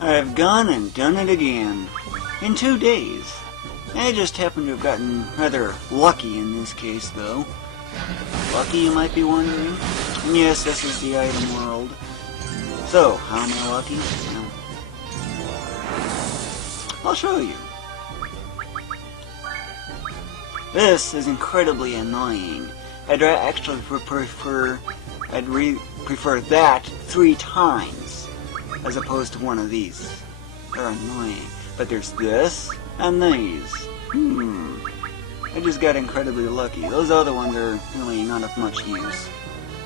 I've gone and done it again. In 2 days. I just happen to have gotten rather lucky in this case, though. Lucky, you might be wondering? Yes, this is the item world. So, how am I lucky? Well, I'll show you. This is incredibly annoying. I'd actually prefer that 3 times as opposed to one of these. They're annoying. But there's this and these. I just got incredibly lucky. Those other ones are really not of much use.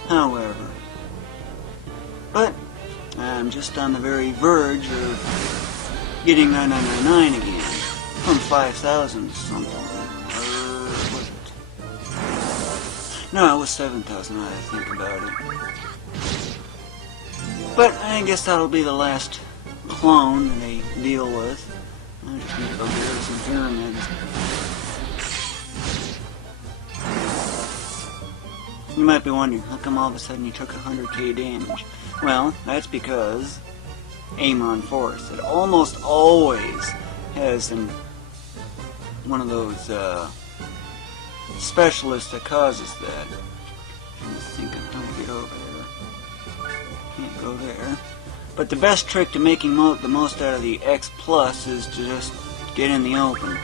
However. But I'm just on the very verge of getting 9999 again. From 5,000 something. Was it? No, it was 7,000 now that I think about it. But I guess that'll be the last clone that I deal with. I just need to go get some pyramids. You might be wondering, how come all of a sudden you took 100k damage? Well, that's because Amon Force. It almost always has one of those specialists that causes that. I'm just thinking how to get over there. Can't go there. But the best trick to making the most out of the X Plus is to just get in the open.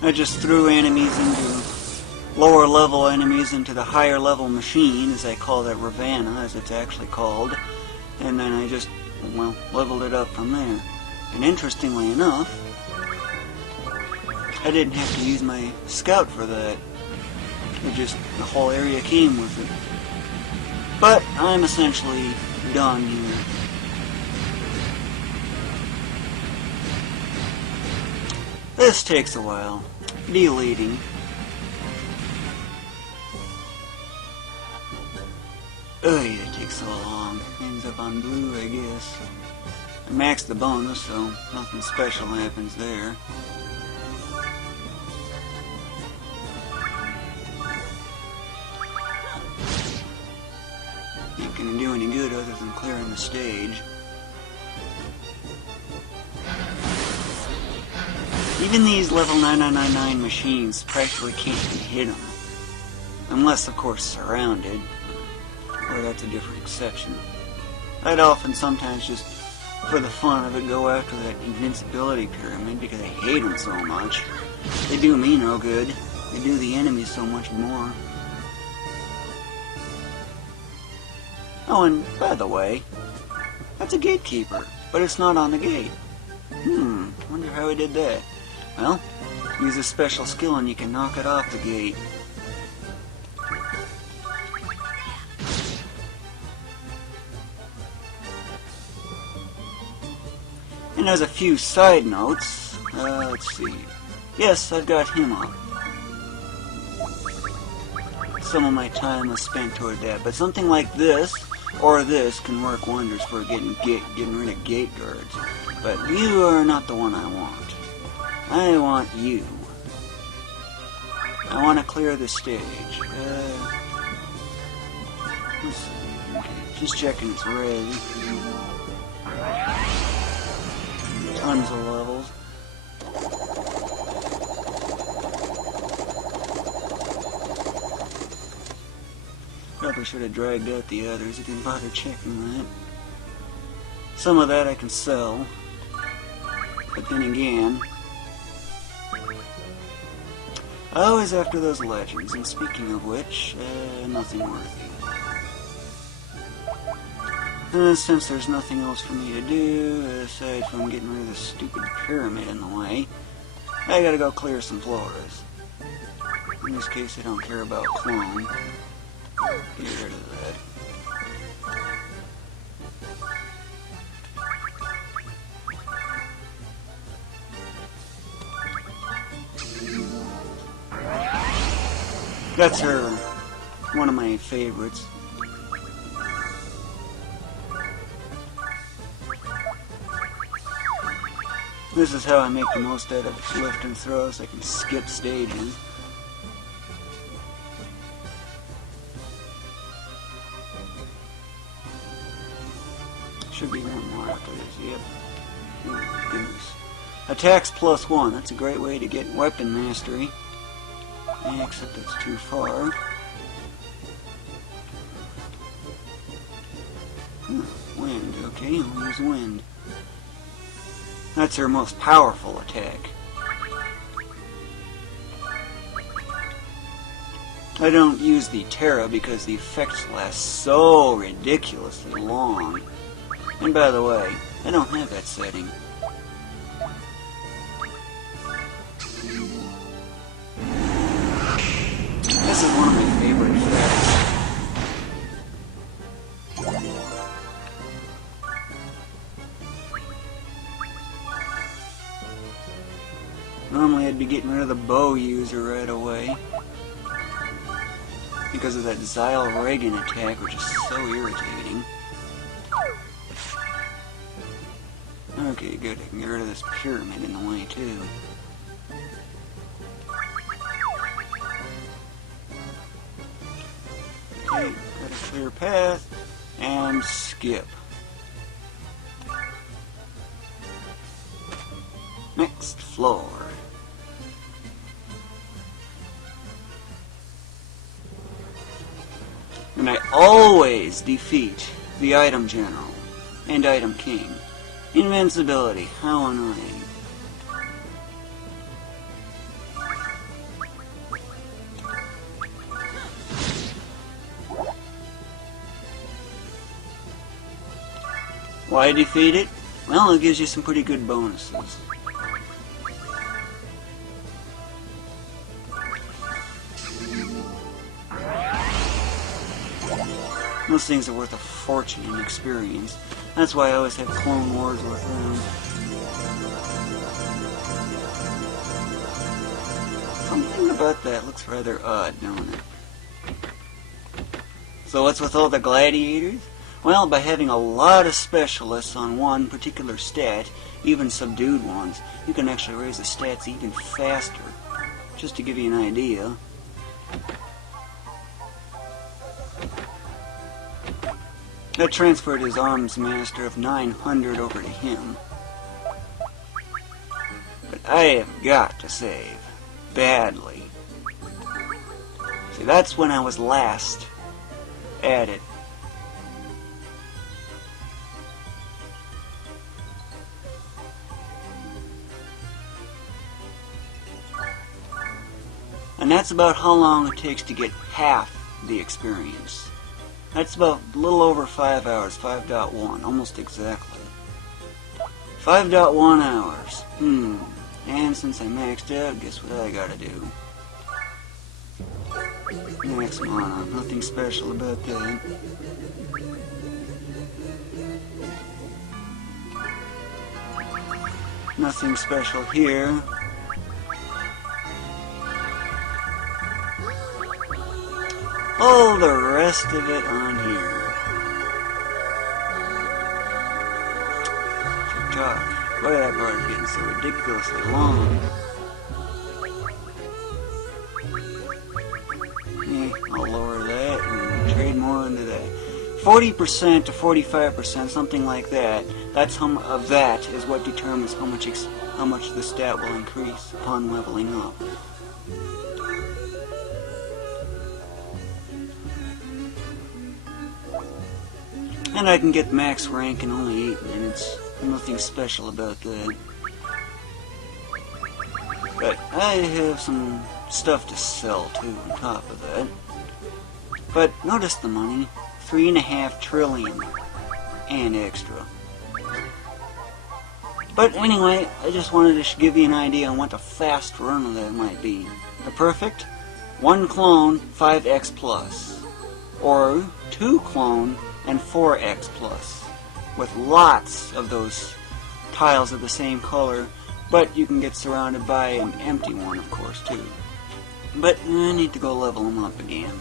I just threw enemies into lower level enemies into the higher level machine, as I call that Ravana, as it's actually called, and then I just, well, leveled it up from there. And interestingly enough, I didn't have to use my scout for that. It just, the whole area came with it. But I'm essentially done here. This takes a while. Deleting. Ugh, that takes so long. Ends up on blue, I guess. I maxed the bonus, so nothing special happens there. Ain't gonna do any good other than clearing the stage. Even these level 9999 machines practically can't hit them. Unless, of course, surrounded. Or that's a different exception. I'd often sometimes just, for the fun of it, go after that invincibility pyramid because I hate them so much. They do me no good. They do the enemy so much more. Oh, and by the way, that's a gatekeeper, but it's not on the gate. Wonder how he did that. Well, use a special skill and you can knock it off the gate. And as a few side notes, let's see. Yes, I've got him up. Some of my time was spent toward that, but something like this or this can work wonders for getting rid of gate guards. But you are not the one I want. I want you. I want to clear the stage. Okay, just checking it's ready. Tons of levels. Probably should have dragged out the others. I didn't bother checking that. Some of that I can sell. But then again, always after those legends, and speaking of which, nothing worthy. Since there's nothing else for me to do, aside from getting rid of this stupid pyramid in the way, I gotta go clear some floors. In this case, I don't care about clone. Get rid of that. That's her, one of my favorites. This is how I make the most out of its lift and throw, so I can skip stages. Should be one more after this, yep. Oh, goodness. Attacks +1, that's a great way to get weapon mastery. Except it's too far. Wind, okay, I'll use wind. That's her most powerful attack. I don't use the Terra because the effects last so ridiculously long. And by the way, I don't have that setting. This is one of my favorite effects. Normally I'd be getting rid of the bow user right away because of that Zyle Reagan attack, which is so irritating. Okay, good. I can get rid of this pyramid in the way too. Okay, got a clear path and skip. Next floor. And I always defeat the item general and item king. Invincibility, how annoying. Why defeat it? Well, it gives you some pretty good bonuses. Those things are worth a fortune in experience. That's why I always have Clone Wars with them. Something about that looks rather odd, don't it? So what's with all the gladiators? Well, by having a lot of specialists on one particular stat, even subdued ones, you can actually raise the stats even faster. Just to give you an idea. That transferred his arms master of 900 over to him. But I have got to save. Badly. See, that's when I was last at it. And that's about how long it takes to get half the experience. That's about a little over 5 hours, 5.1, almost exactly. 5.1 hours. And since I maxed out, guess what I gotta do? Max mana, nothing special about that. Nothing special here. All the rest of it on here. TikTok. Boy, that part is getting so ridiculously long. I'll lower that and trade more into that. 40% to 45%, something like that. That's how of that is what determines how much the stat will increase upon leveling up. And I can get max rank in only 8 minutes. Nothing special about that. But I have some stuff to sell too on top of that. But notice the money. 3.5 trillion and extra. But anyway, I just wanted to give you an idea on what a fast run of that might be. The perfect 1 clone 5x plus, or 2 clone and 4x plus, with lots of those tiles of the same color, but you can get surrounded by an empty one, of course, too. But I need to go level them up again.